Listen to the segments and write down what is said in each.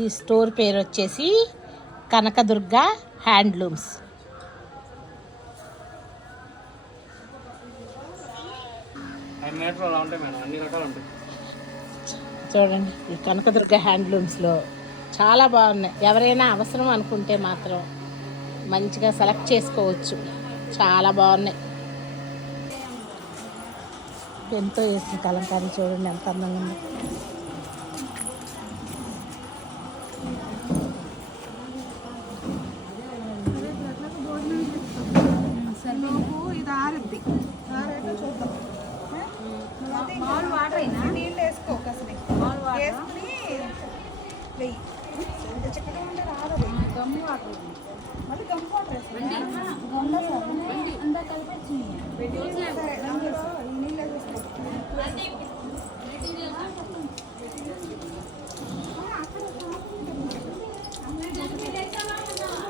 ఈ స్టోర్ పేరు వచ్చేసి కనకదుర్గ హ్యాండ్లూమ్స్. చూడండి, ఈ కనకదుర్గ హ్యాండ్లూమ్స్లో చాలా బాగున్నాయి. ఎవరైనా అవసరం అనుకుంటే మాత్రం మంచిగా సెలెక్ట్ చేసుకోవచ్చు. చాలా బాగున్నాయి. ఎంతో వేసిన కలంకారీ చూడండి ఎంత అందంగా ఉంది. నీళ్ళు వేసుకో వేసుకుని వెయ్యి చక్కగా ఉంటే రాదు. గమ్ము వాటర్ మళ్ళీ గమ్ము వాటర్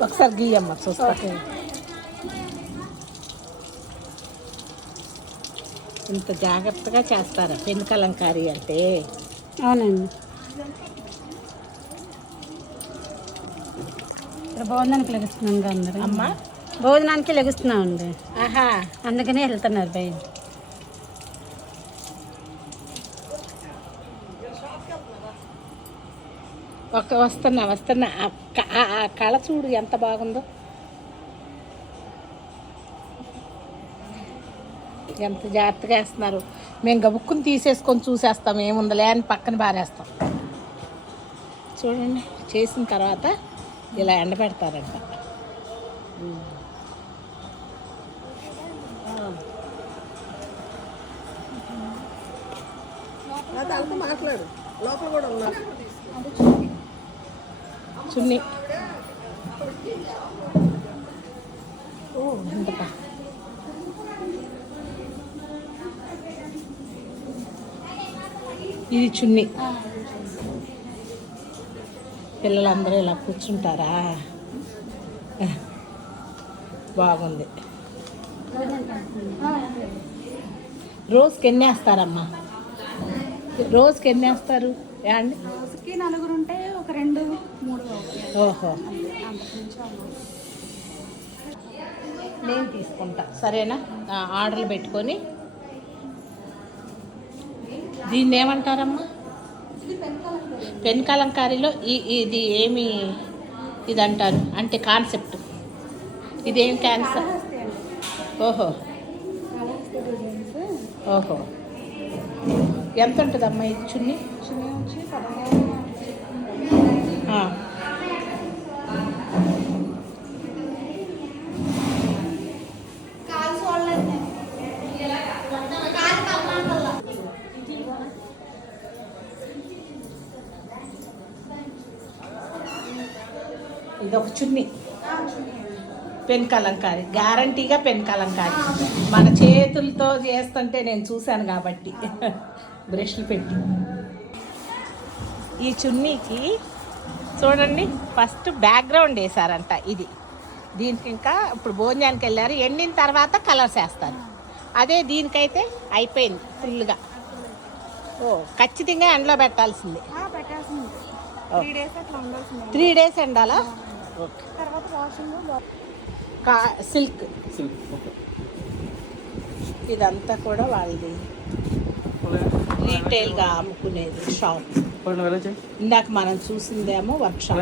ఒకసారి గీయమ్మ చూస్తా. ఇంత జాగ్రత్తగా చేస్తారా పెన్ కలంకారీ అంటే? అవునండి. భోజనానికి లెగుస్తున్నాం అందరూ. అమ్మా భోజనానికి లెగుస్తున్నామండి. ఆహా, అందుకనే వెళ్తున్నారు బయట. వస్తున్నా. ఆ కళ చూడు ఎంత బాగుందో, ఎంత జాగ్రత్తగా వేస్తున్నారు. మేము గబుక్కుని తీసేసుకొని చూసేస్తాం, ఏముందలే అని పక్కన బారేస్తాం. చూడండి, చేసిన తర్వాత ఇలా ఎండబెడతారంట. మాట్లాడు లోపల కూడా ఉన్నారు. చున్నీ ఎంత ఇది చున్నీ. పిల్లలందరూ ఇలా కూర్చుంటారా? బాగుంది. రోజుకి ఎన్ని వేస్తారమ్మా? రోజుకి ఎన్ని వేస్తారు? అండి రోజుకి 4 ఉంటే ఒక 2, 3. ఓహో, నేను తీసుకుంటా. సరేనా? ఆర్డర్లు పెట్టుకొని. దీన్ని ఏమంటారమ్మా? పెన్ కలంకారీలో ఇది ఏమి ఇది అంటారు అంటే కాన్సెప్ట్? ఇదేం కాన్సెప్ట్? ఓహో ఓహో, ఎంత ఉంటుందమ్మా ఇది చున్నీ? ఇది ఒక చున్నీ పెన్ కలంకారీ, గ్యారంటీగా పెన్ కలంకారీ. మన చేతులతో చేస్తుంటే నేను చూశాను కాబట్టి బ్రష్లు పెట్టి. ఈ చున్నీకి చూడండి, ఫస్ట్ బ్యాక్గ్రౌండ్ వేసారంట. దీనికి ఇంకా ఇప్పుడు భోజనానికి వెళ్ళారు, ఎండిన తర్వాత కలర్స్ వేస్తారు. అదే దీనికైతే అయిపోయింది ఫుల్గా. ఓ, ఖచ్చితంగా ఎండలో పెట్టాల్సిందే. 3 days ఎండాలా? ఓకే. తర్వాత వాషింగ్ సిల్క్ ఇదంతా కూడా వాళ్ళది రీటైల్గా అమ్ముకునేది షాప్. ఇందాక మనం చూసిందేమో వర్క్ షాప్.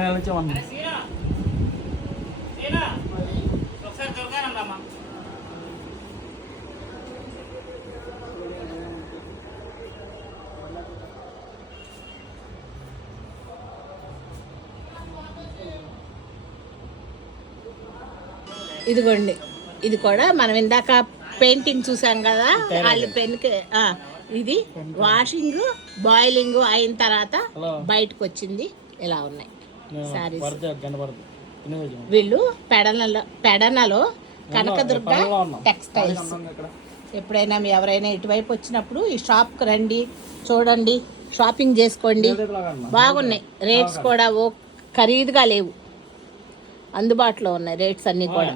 ఇదిగోండి, ఇది కూడా మనం ఇందాక పెయింటింగ్ చూసాం కదా, వాళ్ళు పెన్కి. ఇది వాషింగ్ బాయిలింగ్ అయిన తర్వాత బయటకు వచ్చింది. ఇలా ఉన్నాయి శారీస్. వీళ్ళు పెడనలో కనకదుర్గ టెక్స్టైల్స్. ఎప్పుడైనా ఎవరైనా ఇటువైపు వచ్చినప్పుడు ఈ షాప్కి రండి, చూడండి, షాపింగ్ చేసుకోండి. బాగున్నాయి. రేట్స్ కూడా ఖరీదుగా లేవు, అందుబాటులో ఉన్నాయి రేట్స్ అన్నీ కూడా.